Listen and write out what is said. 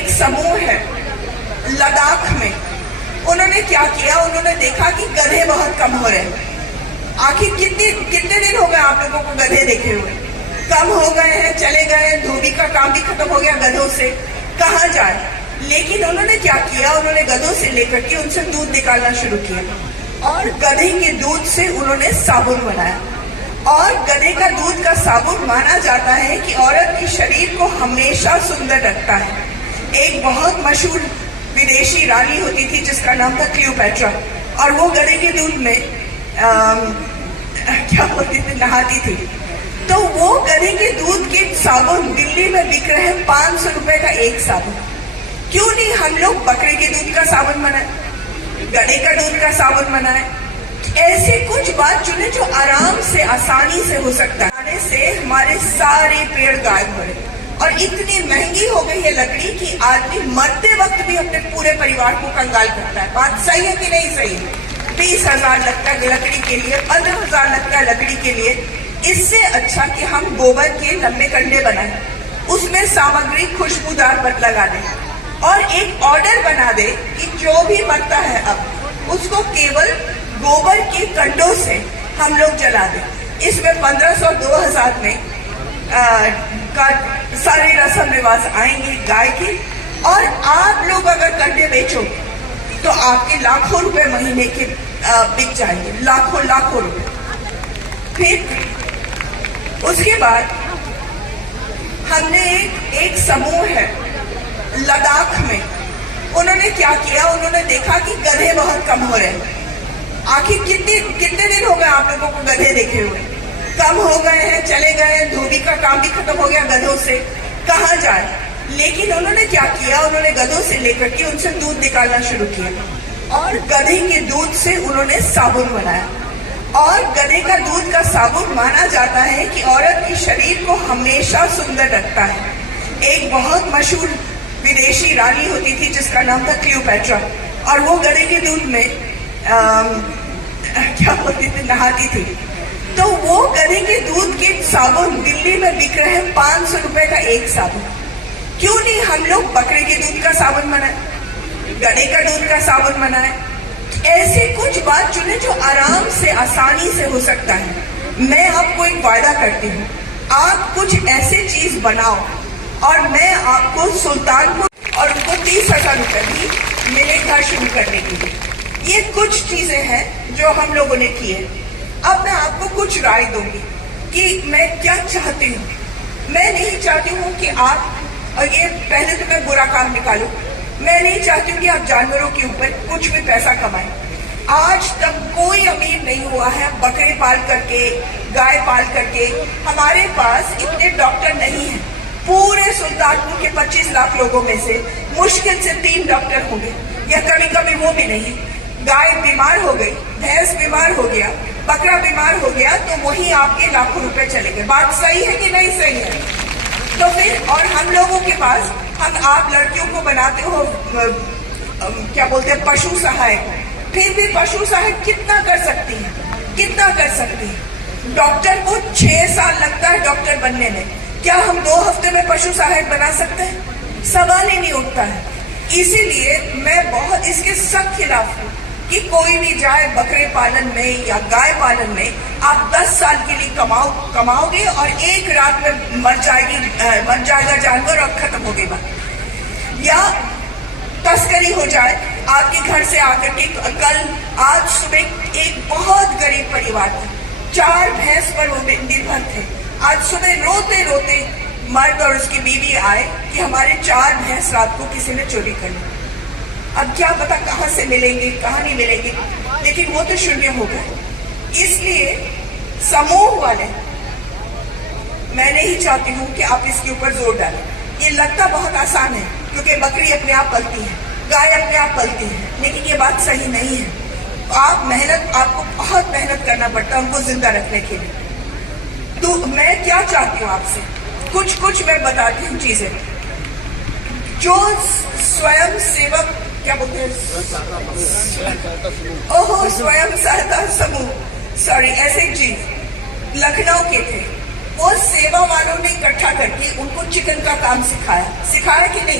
एक समूह है लद्दाख में। उन्होंने क्या किया, उन्होंने देखा कि गधे बहुत कम हो रहे हैं। आखिर कितने दिन हो गए आप लोगों को गधे देखे हुए? कम हो गए हैं, चले गए, धोबी का काम भी खत्म हो गया गधों से, कहाँ जाए। लेकिन उन्होंने क्या किया, उन्होंने गधों से लेकर के उनसे दूध निकालना शुरू किया और गधे के दूध से उन्होंने साबुन बनाया। और गधे का दूध का साबुन माना जाता है कि औरत के शरीर को हमेशा सुंदर रखता है। एक बहुत मशहूर विदेशी रानी होती थी जिसका नाम था क्लियोपैट्रा, और वो गधे के दूध में क्या बोलती थी, नहाती थी। तो वो गधे के दूध के साबुन दिल्ली में बिक रहे हैं 500 रुपए का एक साबुन। क्यों नहीं हम लोग बकरे के दूध का साबुन बनाए, गधे का दूध का साबुन बनाए? ऐसे कुछ बात चुने जो आराम से, आसानी से हो सकता है। से हमारे सारे पेड़ गायब हो रहे और इतनी महंगी हो गई है लकड़ी कि आदमी मरते वक्त भी अपने पूरे परिवार को कंगाल करता है। बात सही है कि नहीं सही है? 20,000 लगता है लकड़ी के लिए, 15,000 लगता है लकड़ी के लिए। इससे अच्छा कि हम गोबर के लंबे कंडे बनाएं, उसमें सामग्री खुशबूदार बत लगा दें और एक ऑर्डर बना दे कि जो भी मरता है अब उसको केवल गोबर के कंडों से हम लोग जला दें। इसमें 1500, 2000 में का सारे रस्म रिवाज आएंगे गाय के। और आप लोग अगर कंडे बेचो तो आपके लाखों रुपए महीने के बिक जाएंगे, लाखों रुपए। फिर उसके बाद हमने एक समूह है लद्दाख में। उन्होंने क्या किया, उन्होंने देखा कि गधे बहुत कम हो रहे हैं। आखिर कितने दिन हो गए आप लोगों को गधे देखे हुए? कम हो गए हैं, चले गए, धोबी का काम भी खत्म हो गया गधों से, कहाँ जाए। लेकिन उन्होंने क्या किया, उन्होंने गधों से लेकर के उनसे दूध निकालना शुरू किया और गधे के दूध से उन्होंने साबुन बनाया। और गधे का दूध का साबुन माना जाता है कि औरत के शरीर को हमेशा सुंदर रखता है। एक बहुत मशहूर विदेशी रानी होती थी जिसका नाम था क्लियोपैट्रा, और वो गधे के दूध में क्या बोलती थी, नहाती थी। तो वो गधे के दूध के साबुन दिल्ली में बिक रहे हैं 500 रुपए का एक साबुन। क्यों नहीं हम लोग बकरे के दूध का साबुन बनाए, गधे का दूध का साबुन बनाए? ऐसे कुछ बात चुने जो आराम से, आसानी से हो सकता है। मैं आपको एक वायदा करती हूँ, आप कुछ ऐसे चीज बनाओ और मैं आपको सुल्तानपुर और उनको 30,000 रुपए भी मिलेगा शुरू करने के लिए। ये कुछ चीजें हैं जो हम लोगों ने की है। अब मैं आपको कुछ राय दूंगी कि मैं क्या चाहती हूँ। मैं नहीं चाहती हूँ कि आप, और ये पहले तो मैं बुरा काम निकालूं, मैं नहीं चाहती हूँ कि आप जानवरों के ऊपर कुछ भी पैसा कमाएं। आज तक कोई अमीर नहीं हुआ है बकरे पाल करके, गाय पाल करके। हमारे पास इतने डॉक्टर नहीं है। पूरे सुल्तानपुर के 25 लाख लोगों में से मुश्किल से 3 डॉक्टर होंगे, या कभी वो भी नहीं। गाय बीमार हो गई, भैंस बीमार हो गया, बकरा बीमार हो गया, तो वही आपके लाखों रुपए चले गए। बात सही है कि नहीं सही है? तो फिर, और हम लोगों के पास, आप लड़कियों को बनाते हो क्या बोलते हैं, पशु सहायक। फिर भी पशु सहायक कितना कर सकती है, कितना कर सकती है? डॉक्टर को 6 साल लगता है डॉक्टर बनने में। क्या हम 2 हफ्ते में पशु सहायक बना सकते हैं? सवाल ही नहीं उठता है। इसीलिए मैं बहुत इसके सख्त खिलाफ हूँ कि कोई भी जाए बकरे पालन में या गाय पालन में। आप 10 साल के लिए कमाओगे और एक रात में मर जाएगा जानवर और खत्म हो गई बात। या तस्करी हो जाए आपके घर से आकर के। आज सुबह एक बहुत गरीब परिवार था, 4 भैंस पर वो निर्भर थे। आज सुबह रोते रोते मर्द और उसकी बीवी आए कि हमारे 4 भैंस रात को किसी ने चोरी कर ली। अब क्या पता कहाँ से मिलेंगे, कहाँ नहीं मिलेंगे, लेकिन वो तो शून्य हो गए। इसलिए समूह वाले, मैं नहीं चाहती हूँ कि आप इसके ऊपर जोर डालें। ये लगता बहुत आसान है क्योंकि बकरी अपने आप पलती है, गाय अपने आप पलती है, लेकिन ये बात सही नहीं है। आपको बहुत मेहनत करना पड़ता है उनको जिंदा रखने के लिए। तो मैं क्या चाहती हूँ आपसे, कुछ मैं बताती हूँ चीजें। जो स्वयं सेवक, क्या बोलते हैं, ओहो, स्वयं सहायता समूह, सॉरी, ऐसे चीज लखनऊ के थे। वो सेवा वालों ने इकट्ठा करके उनको चिकन का काम सिखाया कि नहीं?